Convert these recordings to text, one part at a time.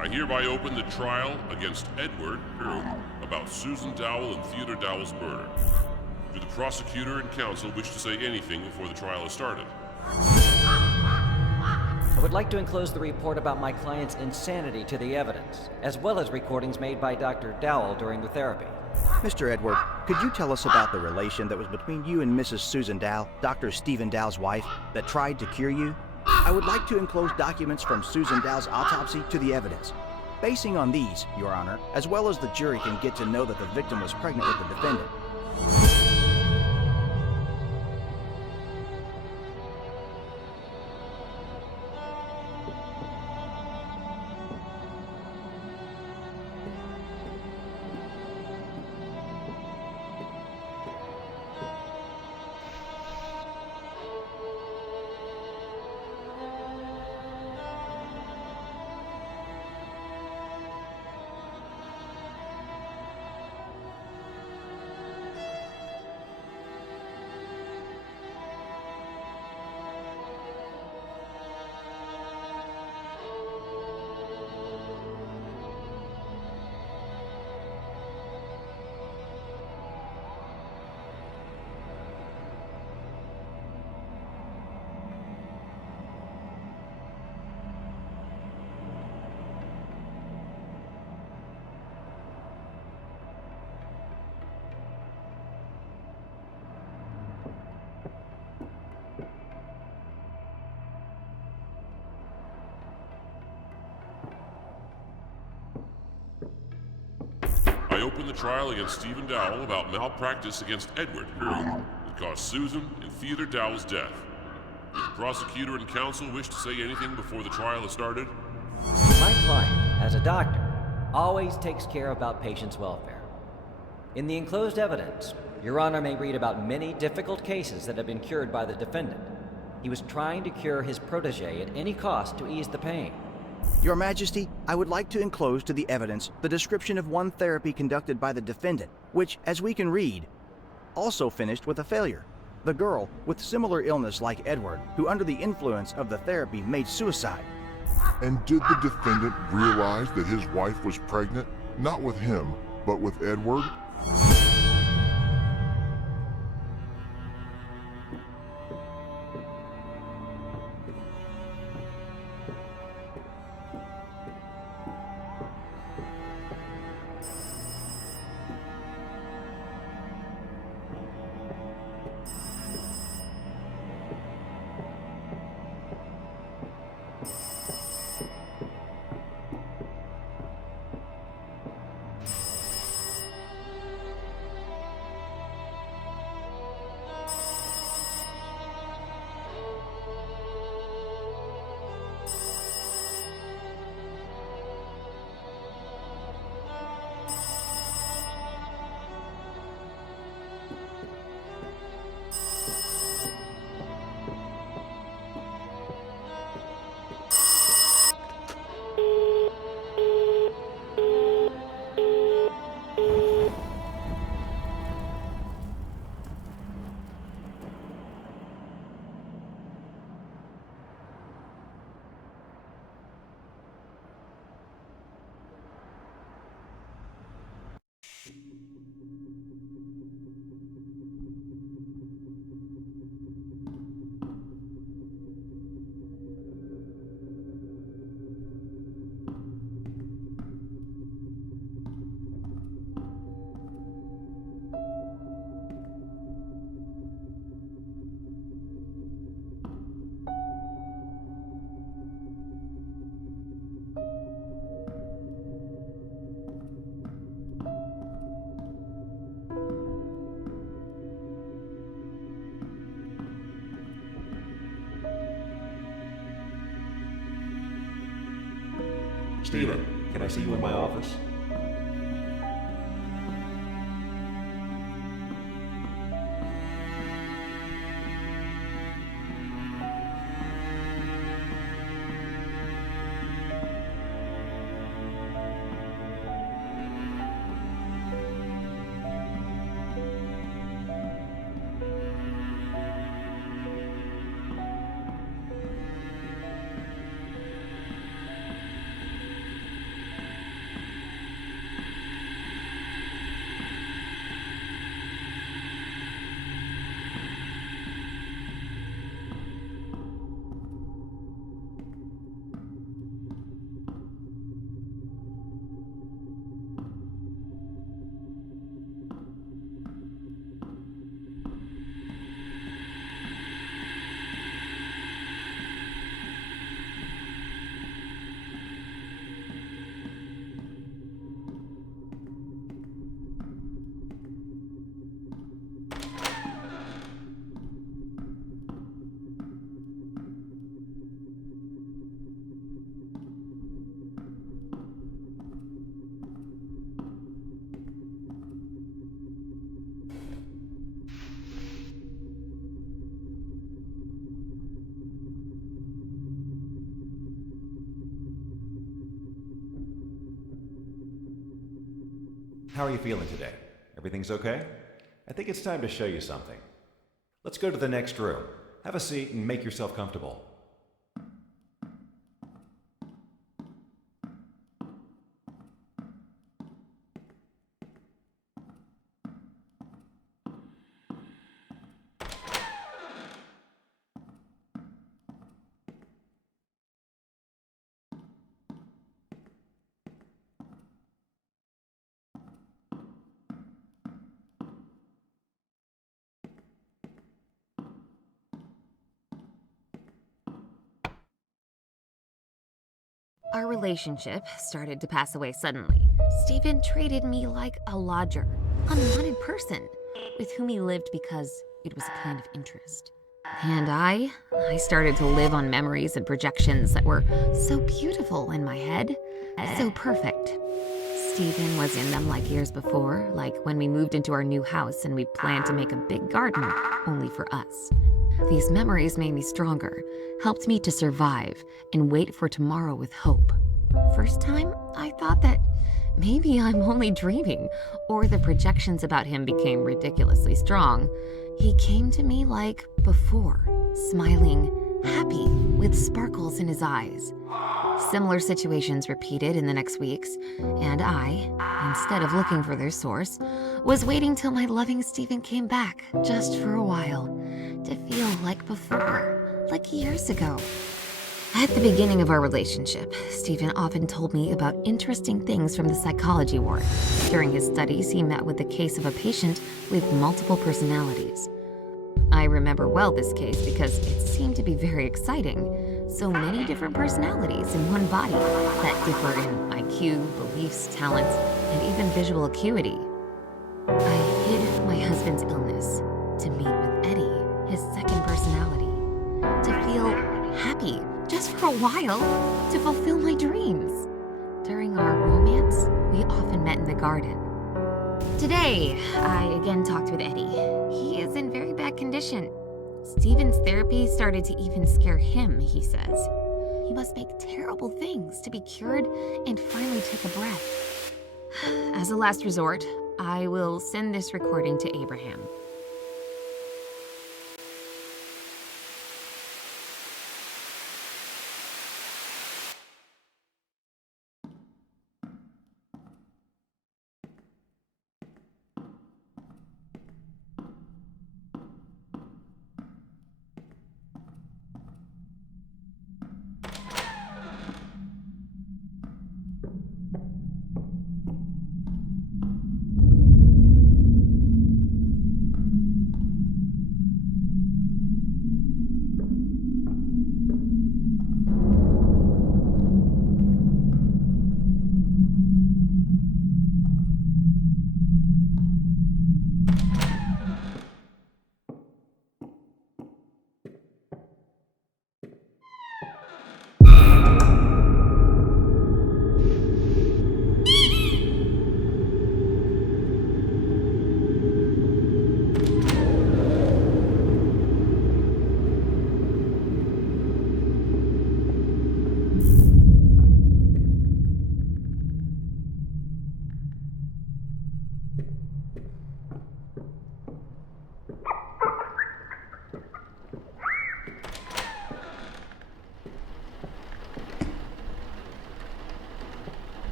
I hereby open the trial against Edward about Susan Dowell and Theodore Dowell's murder. Do the prosecutor and counsel wish to say anything before the trial is started? I would like to enclose the report about my client's insanity to the evidence, as well as recordings made by Dr. Dowell during the therapy. Mr. Edward, could you tell us about the relation that was between you and Mrs. Susan Dowell, Dr. Stephen Dowell's wife, that tried to cure you? I would like to enclose documents from Susan Dowell's autopsy to the evidence. Basing on these, Your Honor, as well as the jury can get to know that the victim was pregnant with the defendant. I open the trial against Stephen Dowell about malpractice against Edward that caused Susan and Theodore Dowell's death. Do the prosecutor and counsel wish to say anything before the trial is started? My client, as a doctor, always takes care about patients' welfare. In the enclosed evidence, Your Honor may read about many difficult cases that have been cured by the defendant. He was trying to cure his protege at any cost to ease the pain. Your Majesty, I would like to enclose to the evidence the description of one therapy conducted by the defendant, which, as we can read, also finished with a failure. The girl, with similar illness like Edward, who under the influence of the therapy made suicide. And did the defendant realize that his wife was pregnant, not with him, but with Edward? Stephen, can I see you in my office? How are you feeling today? Everything's okay? I think it's time to show you something. Let's go to the next room. Have a seat and make yourself comfortable. Our relationship started to pass away suddenly. Stephen treated me like a lodger, unwanted person, with whom he lived because it was a kind of interest. And I started to live on memories and projections that were so beautiful in my head, so perfect. Stephen was in them like years before, like when we moved into our new house and we planned to make a big garden, only for us. These memories made me stronger, helped me to survive and wait for tomorrow with hope. First time, I thought that maybe I'm only dreaming, or the projections about him became ridiculously strong. He came to me like before, smiling, happy, with sparkles in his eyes. Similar situations repeated in the next weeks, and I, instead of looking for their source, was waiting till my loving Stephen came back, just for a while, to feel like before, like years ago. At the beginning of our relationship, Stephen often told me about interesting things from the psychology ward. During his studies, he met with the case of a patient with multiple personalities. I remember well this case because it seemed to be very exciting. So many different personalities in one body that differ in IQ, beliefs, talents, and even visual acuity. I hid my husband's illness to meet with Eddie, his second personality, to feel happy just for a while, to fulfill my dreams. During our romance, we often met in the garden. Today, I again talked with Eddie. He is in very bad condition. Stephen's therapy started to even scare him, he says. He must make terrible things to be cured and finally take a breath. As a last resort, I will send this recording to Abraham.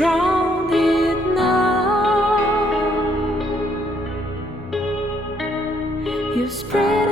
drowned it now. You spread